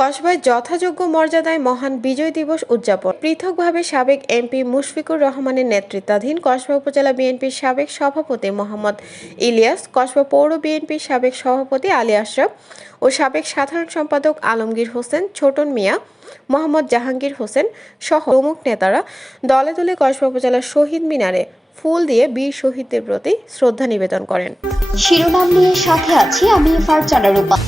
কসবায় যথাযোগ্য মর্যাদায় মহান বিজয় দিবস উদযাপন। পৃথকভাবে সাবেক এমপি মুশফিকুর রহমানের নেতৃত্বাধীন কসবা উপজেলা বিএনপির সাবেক সভাপতি মোহাম্মদ ইলিয়াস, কসবা পৌর বিএনপির সাবেক সভাপতি আলী আশরাফ ও সাবেক সাধারণ সম্পাদক আলমগীর হোসেন, ছোটন মিয়া, মোহাম্মদ জাহাঙ্গীর হোসেন সহ প্রমুখ নেতারা দলে দলে কসবা উপজেলার শহীদ মিনারে ফুল দিয়ে বীর শহীদদের প্রতি শ্রদ্ধা নিবেদন করেন। শিরোনাম নিয়ে সাথে আছি আমি ফারজানা রূপা।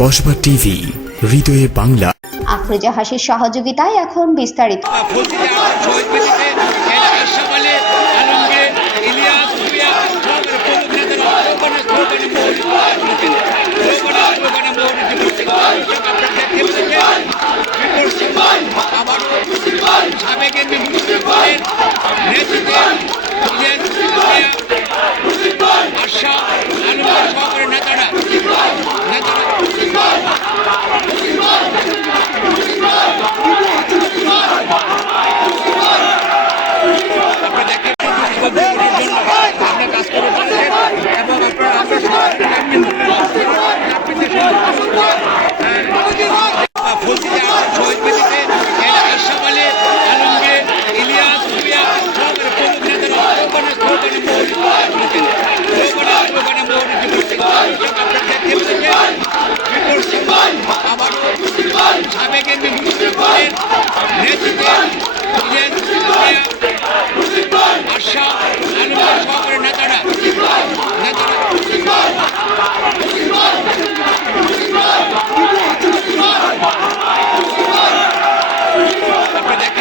কসবা টিভি হৃদয়ে বাংলা। আফরোজা হাসির সহযোগিতায় এখন বিস্তারিত। আলম শহীদ বেদিতে এর আশরাফ আলী আলমগীর ইলিয়াস ভুইয়া সহকারী প্রমুখ নেতারা স্লোগানে স্লোগানে মৌলিক করেছেন স্লোগানে স্লোগানে মৌলিক দিবস আপনারা দেখতে পেয়েছেন বিপুল সিংহ আবারও সাবেক এমপি মুশফিকুরের নেতৃত্বে ইলিয়াস ভুইয়া আশা আলমগীর সহকারী নেতারা নেতারা আপনারা দেখতে পাচ্ছেন জন্য আপনার কাজ করে চলেছেন এবং আপনারা আমরা ফজলে আলম শহীদ বেদিতে এর আশরাফ আলী আলমগীর ইলিয়াস ভুইয়া সহকারী প্রমুখ নেতারা স্লোগানে স্লোগানে মৌলিক করেছেন স্লোগানে স্লোগানে মৌলিক দিবস আপনারা দেখতে পেয়েছেন বিপুল সিংহ আবারও সাবেক এমপি মুশফিকুরের নেতৃত্বে ইলিয়াস ভুইয়া আশা আলমগীর সহকারী নেতারা নেতারা আপনারা দেখতে